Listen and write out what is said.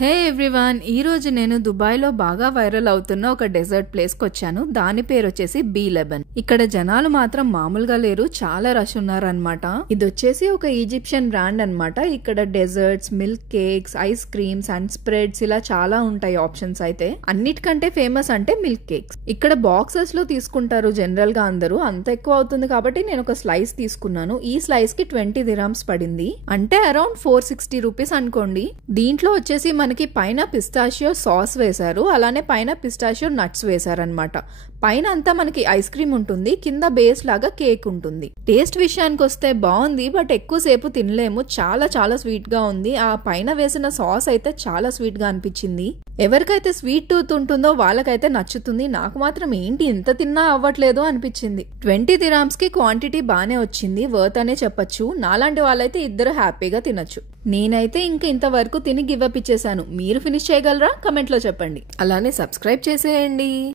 హే everyone, ఈ రోజు నేను దుబాయ్లో బాగా వైరల్ అవుతున్న ఒక డెజర్ట్ ప్లేస్కి వచ్చాను. దాని పేరు వచ్చేసి B11. ఇక్కడ జనాలు మాత్రం మామూలుగా లేరు, చాలా రష్ ఉన్నారనమాట. ఇది వచ్చేసి ఒక ఈజిప్షియన్ బ్రాండ్ అనమాట. ఇక్కడ desserts, milk cakes, ice creams and spreads ఇలా చాలా ఉంటాయి ఆప్షన్స్. అయితే అన్నిటికంటే ఫేమస్ అంటే మిల్క్ కేక్స్. ఇక్కడ బాక్సెస్ లో తీసుకుంటారు జనరల్ గా అందరూ. అంత ఎక్కువ అవుతుంది కాబట్టి నేను ఒక స్లైస్ తీసుకున్నాను. ఈ స్లైస్ కి 20 dirhams పడింది, అంటే అరౌండ్ 460 రూపీస్ అనుకోండి. దీంట్లో వచ్చేసి మనకి పైన పిస్టాషియో సాస్ వేశారు, అలానే పైన పిస్టాషియో నట్స్ వేశారనమాట. పైన అంతా మనకి ఐస్ క్రీమ్ ఉంటుంది, కింద బేస్ లాగా కేక్ ఉంటుంది. టేస్ట్ విషయానికి వస్తే బాగుంది, బట్ ఎక్కువసేపు తినలేము. చాలా చాలా స్వీట్ గా ఉంది. ఆ పైన వేసిన సాస్ అయితే చాలా స్వీట్ గా అనిపించింది. ఎవరికైతే స్వీట్ టూత్ ఉంటుందో వాళ్ళకైతే నచ్చుతుంది. నాకు మాత్రం ఏంటి ఇంత తిన్నా అవ్వట్లేదు అనిపించింది. 20 dirhams కి క్వాంటిటీ బానే వచ్చింది, వర్త్ అనే చెప్పొచ్చు. నాలాంటి వాళ్ళైతే ఇద్దరు హ్యాపీగా తినొచ్చు. నేనైతే ఇంతవరకు తిని గివ్ అప్ ఇచ్చేసాను. మీరు ఫినిష్ చేయగలరా? కమెంట్ లో చెప్పండి. అలానే సబ్స్క్రైబ్ చేసేయండి.